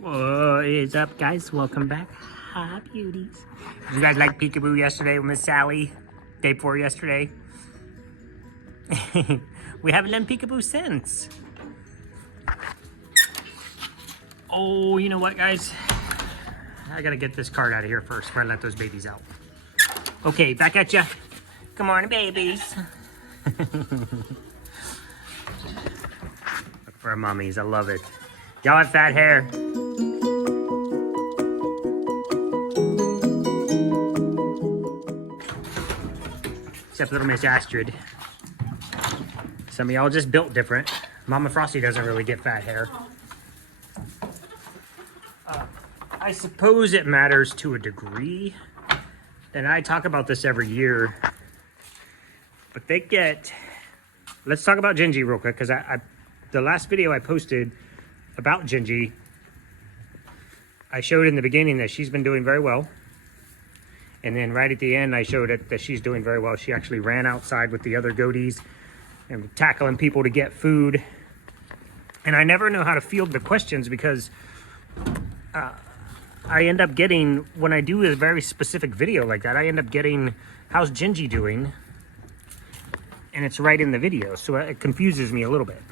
What is up, guys? Welcome back. Hi, beauties. Did you guys like Peekaboo yesterday with Miss Sally? Day 4 yesterday? We haven't done Peekaboo since. Oh, you know what, guys? I gotta get this card out of here first before I let those babies out. Okay, back at ya. Good morning, babies. Look for our mummies. I love it. Y'all have fat hair. Except little Miss Astrid. Some of y'all just built different. Mama Frosty doesn't really get fat hair. I suppose it matters to a degree. And I talk about this every year. But they get... Let's talk about Gingy real quick. Because the last video I posted about Gingy, I showed in the beginning that she's been doing very well. And then right at the end, I showed it that she's doing very well. She actually ran outside with the other goatees and tackling people to get food. And I never know how to field the questions because I end up getting, when I do a very specific video like that, I end up getting, how's Gingy doing? And it's right in the video. So it confuses me a little bit.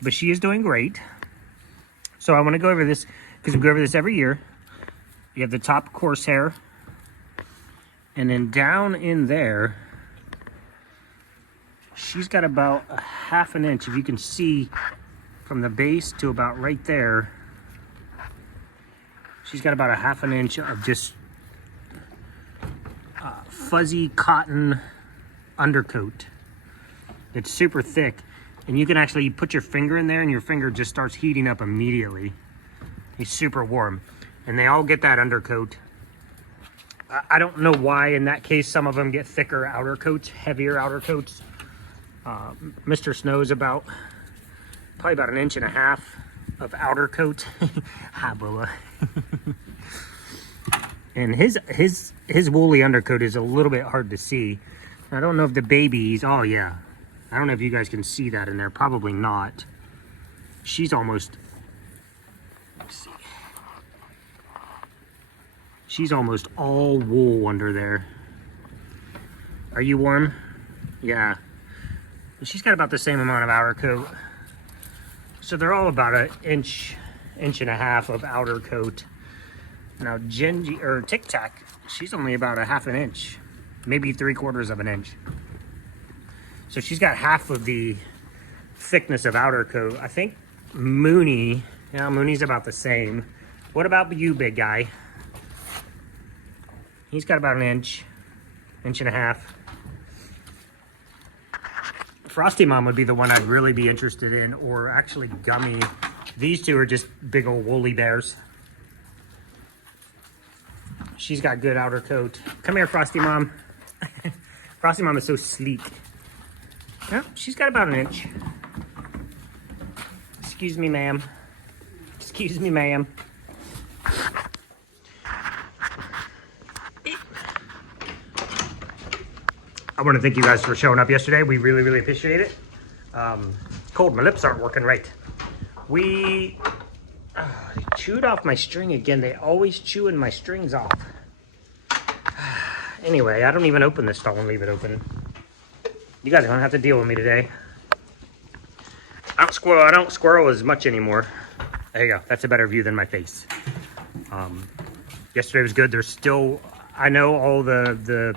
But she is doing great. So I want to go over this because we go over this every year. You have the top coarse hair, and then down in there, she's got about a ½ an inch. If you can see from the base to about right there, she's got about a ½ an inch of just fuzzy cotton undercoat. It's super thick, and you can actually put your finger in there, and your finger just starts heating up immediately. It's super warm. And they all get that undercoat. I don't know why in that case some of them get thicker outer coats, heavier outer coats. Mr. Snow's probably about 1.5 inches of outer coat. Hi, Boa. And his woolly undercoat is a little bit hard to see. I don't know if the babies, oh yeah. I don't know if you guys can see that in there, probably not. She's almost, let's see. She's almost all wool under there. Are you warm? Yeah. And she's got about the same amount of outer coat. So they're all about 1.5 inches of outer coat. Now Gingy, or Tic Tac, she's only about a ½ an inch. Maybe 3/4 of an inch. So she's got half of the thickness of outer coat. I think Mooney, yeah, Mooney's about the same. What about you, big guy? He's got about 1.5 inches. Frosty Mom would be the one I'd really be interested in, or actually Gummy. These two are just big old woolly bears. She's got good outer coat. Come here, Frosty Mom. Frosty Mom is so sleek. Yep, she's got about 1 inch. Excuse me, ma'am. Excuse me, ma'am. I want to thank you guys for showing up yesterday. We really, really appreciate it. Cold, my lips aren't working right. They chewed off my string again. They always chewing my strings off. Anyway, I don't even open this stall and leave it open. You guys are gonna have to deal with me today. I don't squirrel as much anymore. There you go. That's a better view than my face. Yesterday was good. There's still, I know all the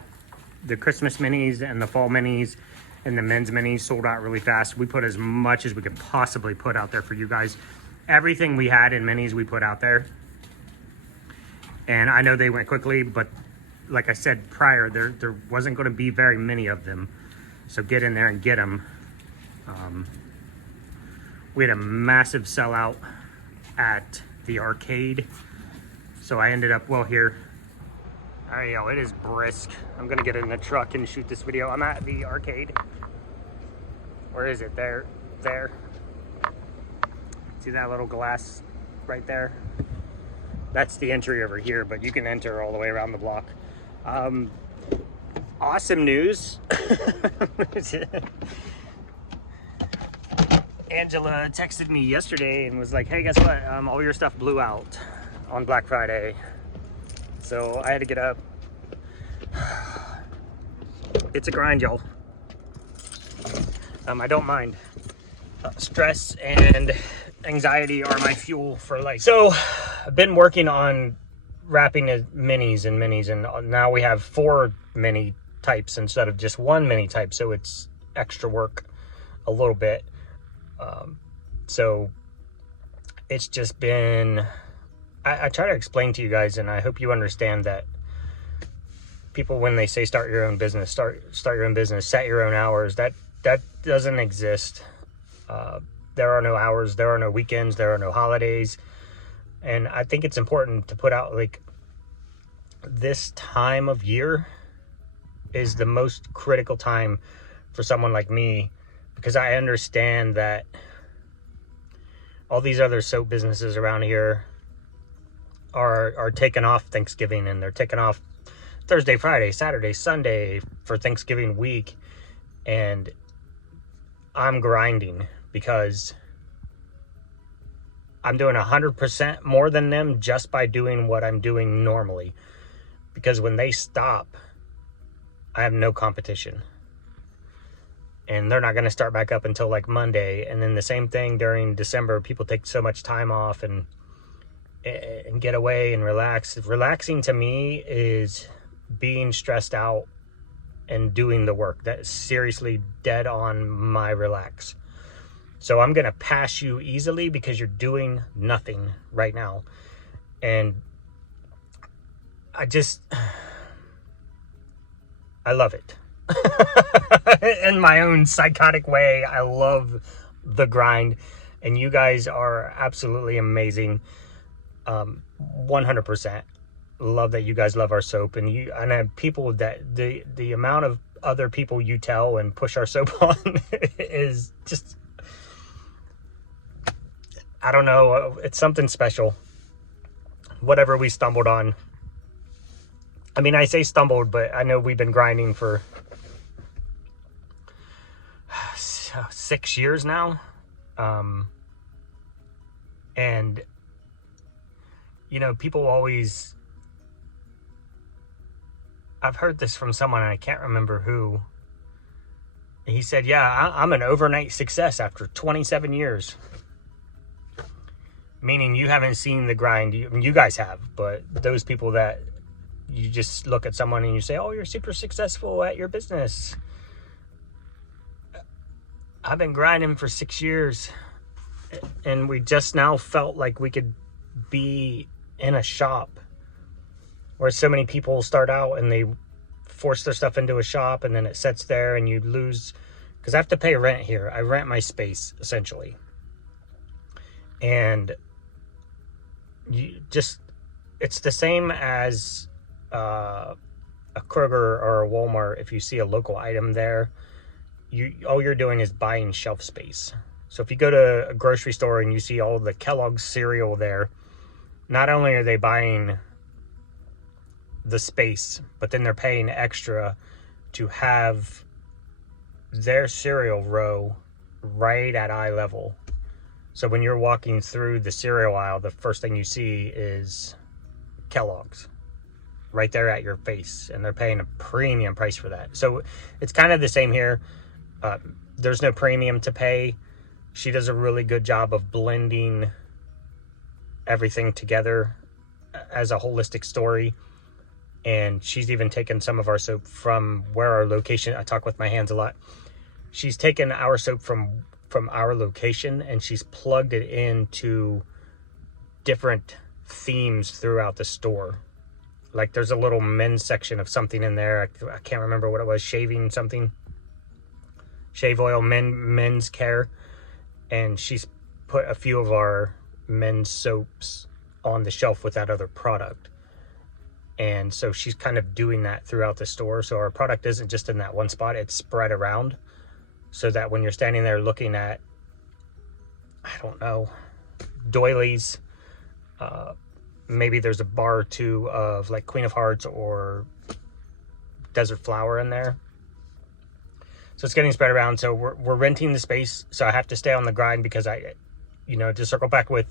Christmas minis and the fall minis and the men's minis sold out really fast. We put as much as we could possibly put out there for you guys. Everything we had in minis we put out there. And I know they went quickly, but like I said prior, there wasn't going to be very many of them. So get in there and get them. We had a massive sellout at the arcade. So I ended up, well, here. All right, yo, it is brisk. I'm gonna get in the truck and shoot this video. I'm at the arcade. Where is it? There. See that little glass right there? That's the entry over here, but you can enter all the way around the block. Awesome news. Angela texted me yesterday and was like, hey, guess what? All your stuff blew out on Black Friday. So I had to get up. It's a grind, y'all. I don't mind. Stress and anxiety are my fuel for life. So I've been working on wrapping minis, and now we have 4 mini types instead of just 1 mini type. So it's extra work a little bit. So it's just been, I try to explain to you guys, and I hope you understand that people, when they say start your own business, start your own business, set your own hours, that doesn't exist. There are no hours, there are no weekends, there are no holidays. And I think it's important to put out, like, this time of year is the most critical time for someone like me, because I understand that all these other soap businesses around here are taking off Thanksgiving, and they're taking off Thursday, Friday, Saturday, Sunday for Thanksgiving week. And I'm grinding because I'm doing 100% more than them just by doing what I'm doing normally. Because when they stop, I have no competition. And they're not going to start back up until like Monday. And then the same thing during December. People take so much time off and get away and relax. Relaxing to me is being stressed out and doing the work. That's seriously dead on my relax. So I'm going to pass you easily because you're doing nothing right now. And I love it. In my own psychotic way, I love the grind, and you guys are absolutely amazing. 100% love that you guys love our soap, and I have people that the amount of other people you tell and push our soap on is just, I don't know, it's something special. Whatever we stumbled on. I mean, I say stumbled, but I know we've been grinding for 6 years now. And, you know, people always, I've heard this from someone, and I can't remember who. He said, yeah, I'm an overnight success after 27 years. Meaning you haven't seen the grind. You guys have, but those people that you just look at someone and you say, oh, you're super successful at your business. I've been grinding for 6 years, and we just now felt like we could be in a shop where so many people start out and they force their stuff into a shop, and then it sits there and you lose, because I have to pay rent here. I rent my space essentially. And it's the same as a Kroger or a Walmart. If you see a local item there, all you're doing is buying shelf space. So if you go to a grocery store and you see all the Kellogg's cereal there, not only are they buying the space, but then they're paying extra to have their cereal row right at eye level. So when you're walking through the cereal aisle, the first thing you see is Kellogg's right there at your face, and they're paying a premium price for that. So it's kind of the same here. There's no premium to pay. She does a really good job of blending everything together as a holistic story. And she's even taken some of our soap from where our location, I talk with my hands a lot. She's taken our soap from our location, and she's plugged it into different themes throughout the store. Like there's a little men's section of something in there. I can't remember what it was, shaving something. Shave oil, men's care. And she's put a few of our men's soaps on the shelf with that other product. And so she's kind of doing that throughout the store. So our product isn't just in that one spot, it's spread around. So that when you're standing there looking at, I don't know, doilies, maybe there's a bar or two of like Queen of Hearts or Desert Flower in there. So it's getting spread around. So we're renting the space. So I have to stay on the grind because to circle back with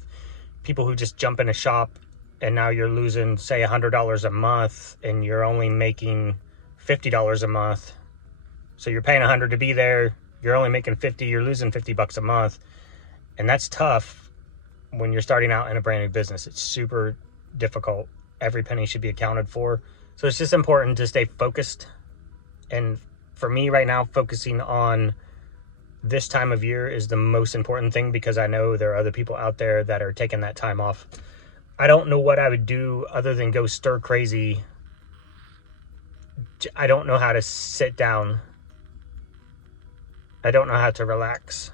people who just jump in a shop and now you're losing, say, $100 a month and you're only making $50 a month. So you're paying $100 to be there. You're only making $50. You're losing $50 a month. And that's tough when you're starting out in a brand new business. It's super difficult. Every penny should be accounted for. So it's just important to stay focused. And for me right now, focusing on this time of year is the most important thing because I know there are other people out there that are taking that time off. I don't know what I would do other than go stir crazy. I don't know how to sit down. I don't know how to relax.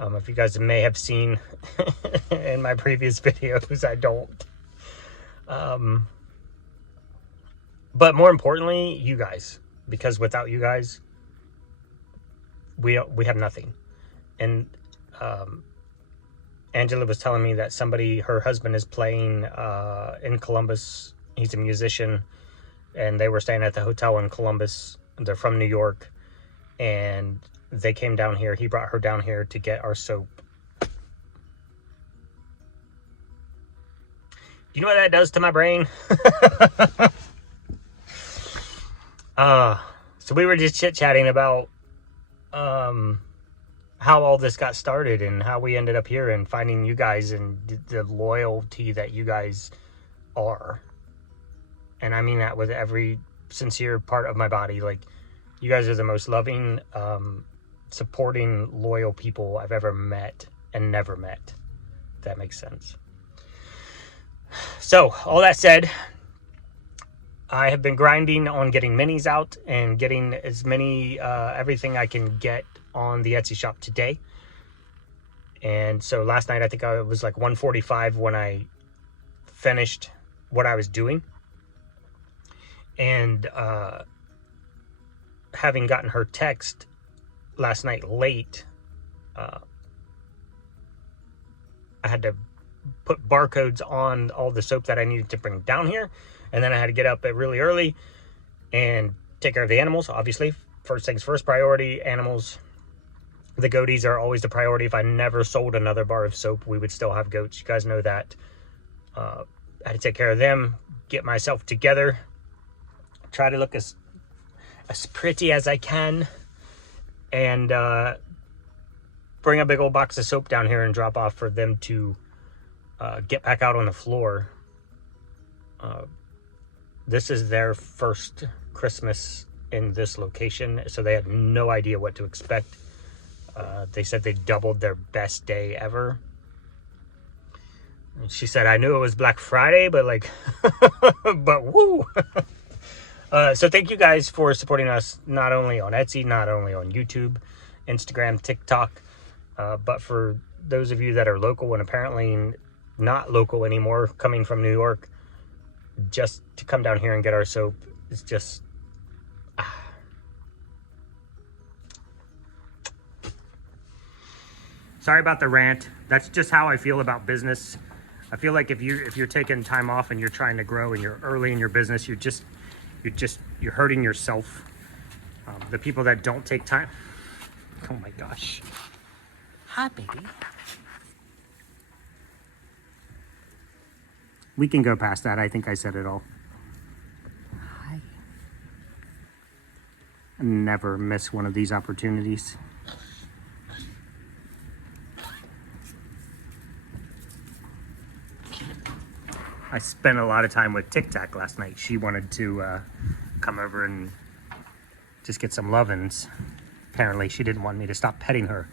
If you guys may have seen in my previous videos, I don't. But more importantly, you guys, because without you guys, we have nothing. And Angela was telling me that her husband is playing in Columbus. He's a musician, and they were staying at the hotel in Columbus. They're from New York, and they came down here. He brought her down here to get our soap. You know what that does to my brain? So we were just chit-chatting about how all this got started and how we ended up here and finding you guys and the loyalty that you guys are. And I mean that with every sincere part of my body. Like, you guys are the most loving, supporting, loyal people I've ever met and never met. If that makes sense. So, all that said, I have been grinding on getting minis out and getting as many, everything I can get on the Etsy shop today. And so last night, I think I was like 1:45 when I finished what I was doing. And having gotten her text last night late, I had to put barcodes on all the soap that I needed to bring down here. And then I had to get up really early and take care of the animals. Obviously, first things first, priority, animals. The goaties are always the priority. If I never sold another bar of soap, we would still have goats. You guys know that. I had to take care of them, get myself together, try to look as pretty as I can, and bring a big old box of soap down here and drop off for them to get back out on the floor. This is their first Christmas in this location, so they had no idea what to expect. They said they doubled their best day ever. And she said, I knew it was Black Friday, but like, but woo. So thank you guys for supporting us, not only on Etsy, not only on YouTube, Instagram, TikTok, but for those of you that are local and apparently not local anymore, coming from New York, just to come down here and get our soap is just... Sorry about the rant. That's just how I feel about business. I feel like if you're taking time off and you're trying to grow and you're early in your business, you're hurting yourself. The people that don't take time. Oh my gosh. Hi, baby. We can go past that. I think I said it all. Hi. I never miss one of these opportunities. I spent a lot of time with Tic Tac last night. She wanted to come over and just get some lovin's. Apparently, she didn't want me to stop petting her.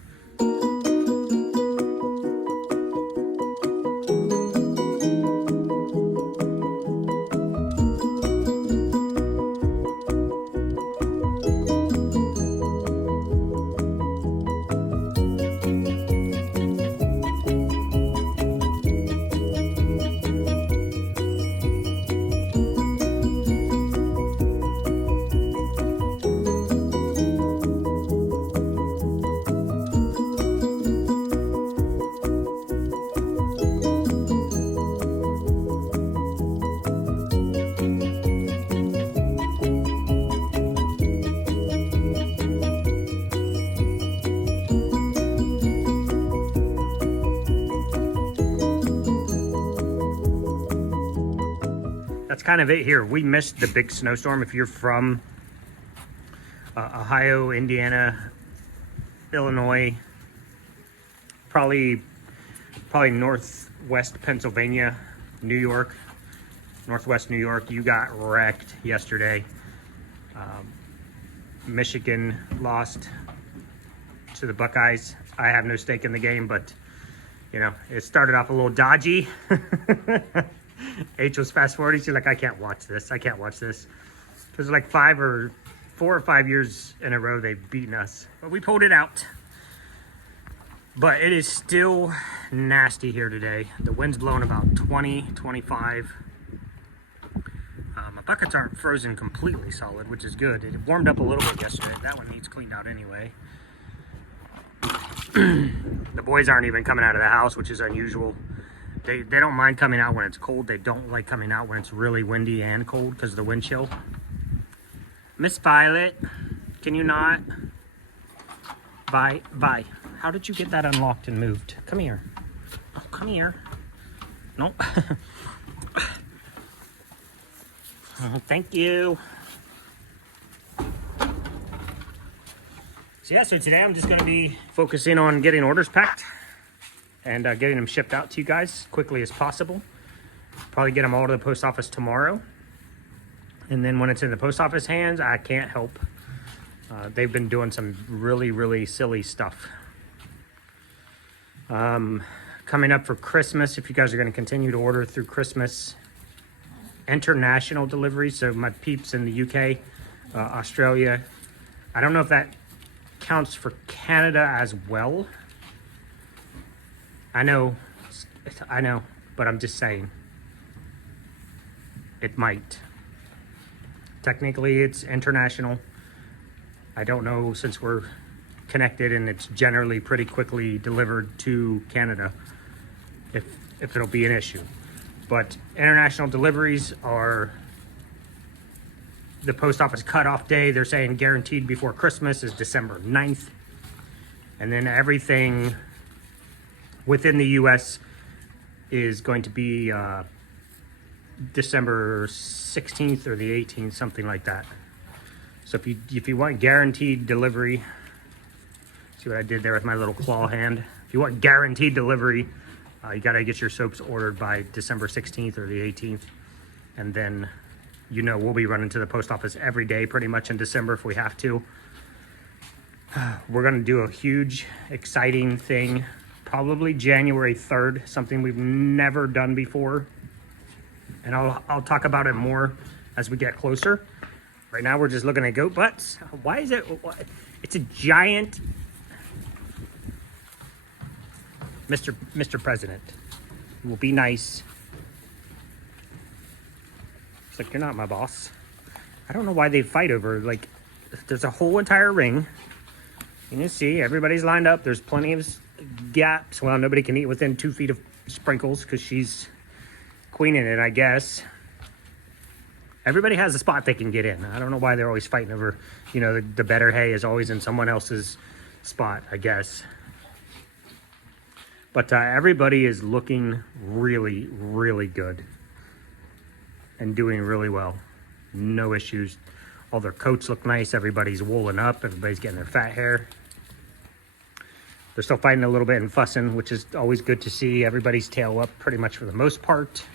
that's kind of it here. We missed the big snowstorm. If you're from Ohio, Indiana, Illinois, probably northwest Pennsylvania, New York, northwest New York, you got wrecked yesterday. Michigan lost to the Buckeyes. I have no stake in the game, but you know, it started off a little dodgy. H was fast forwarding. She's like, I can't watch this. I can't watch this. Because like 4 or 5 years in a row they've beaten us. But we pulled it out. But it is still nasty here today. The wind's blowing about 20, 25. My buckets aren't frozen completely solid, which is good. It warmed up a little bit yesterday. That one needs cleaned out anyway. The boys aren't even coming out of the house, which is unusual. They don't mind coming out when it's cold. They don't like coming out when it's really windy and cold because of the wind chill. Miss Violet, can you not? Bye. How did you get that unlocked and moved? Come here. Oh, come here. No. Oh, thank you. So today I'm just going to be focusing on getting orders packed and getting them shipped out to you guys as quickly as possible. Probably get them all to the post office tomorrow. And then when it's in the post office hands, I can't help. They've been doing some really, really silly stuff. Coming up for Christmas, if you guys are going to continue to order through Christmas, international delivery. So my peeps in the UK, Australia. I don't know if that counts for Canada as well. I know, but I'm just saying. It might. Technically, it's international. I don't know, since we're connected and it's generally pretty quickly delivered to Canada, if it'll be an issue. But international deliveries are the post office cutoff day. They're saying guaranteed before Christmas is December 9th. And then everything within the US is going to be December 16th or the 18th, something like that. So if you want guaranteed delivery, see what I did there with my little claw hand? If you want guaranteed delivery, you gotta get your soaps ordered by December 16th or the 18th. And then, you know, we'll be running to the post office every day pretty much in December if we have to. We're gonna do a huge, exciting thing, probably January 3rd, something we've never done before. And I'll talk about it more as we get closer. Right now we're just looking at goat butts. Why is it? It's a giant Mr. President. Will be nice. It's like, you're not my boss. I don't know why they fight over, like, there's a whole entire ring. You can see everybody's lined up. There's plenty of gaps. Well, nobody can eat within 2 feet of Sprinkles because she's queening it, I guess. Everybody has a spot they can get in. I don't know why they're always fighting over, you know, the better hay is always in someone else's spot, I guess. But everybody is looking really, really good and doing really well. No issues. All their coats look nice. Everybody's wooling up. Everybody's getting their fat hair. They're still fighting a little bit and fussing, which is always good to see. Everybody's tail up pretty much for the most part.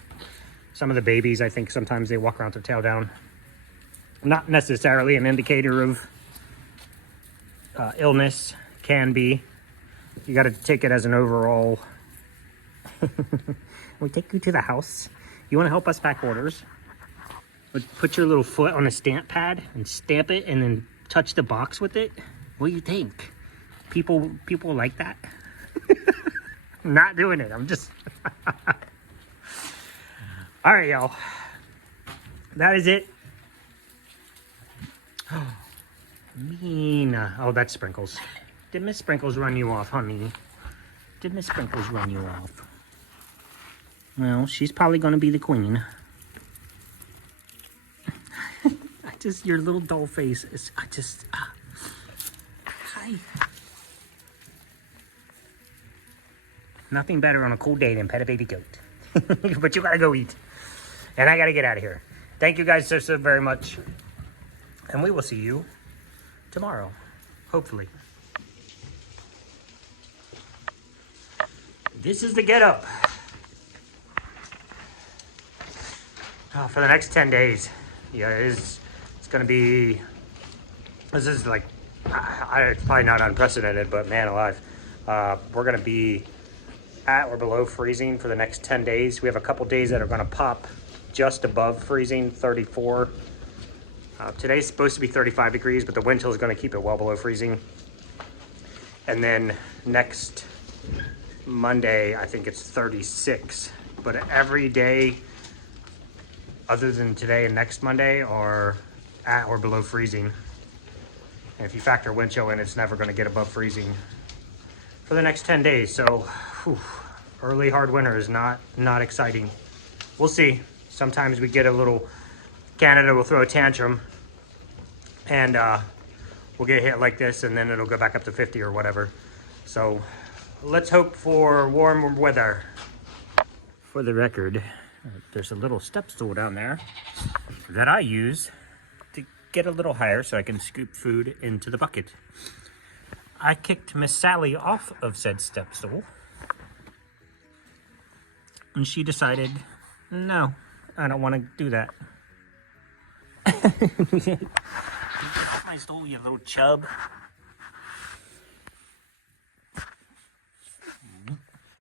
Some of the babies, I think sometimes they walk around with their tail down. Not necessarily an indicator of illness. Can be. You got to take it as an overall. We'll take you to the house. You want to help us pack orders? Put your little foot on a stamp pad and stamp it and then touch the box with it. What do you think? People like that? I'm not doing it. I'm just... All right, y'all. That is it. Mean. Oh, that's Sprinkles. Did Miss Sprinkles run you off, honey? Did Miss Sprinkles run you off? Well, she's probably going to be the queen. Your little doll face is, hi. Nothing better on a cool day than pet a baby goat. But you gotta go eat. And I gotta get out of here. thank you guys so very much. And we will see you tomorrow, hopefully. This is the getup for the next 10 days. Yeah, it's going to be, this is like, it's probably not unprecedented, but man alive. We're going to be at or below freezing for the next 10 days. We have a couple days that are going to pop just above freezing, 34. Today's supposed to be 35 degrees, but the wind chill is going to keep it well below freezing. And then next Monday, I think it's 36. But every day other than today and next Monday are at or below freezing. And if you factor wind chill in, it's never going to get above freezing for the next 10 days. So whew, early hard winter is not exciting. We'll see. Sometimes we get a little, Canada will throw a tantrum and we'll get hit like this, and then it'll go back up to 50 or whatever. So let's hope for warm weather. For the record, there's a little step stool down there that I use to get a little higher so I can scoop food into the bucket. I kicked Miss Sally off of said step stool, and she decided, no, I don't want to do that. My stool, you little chub.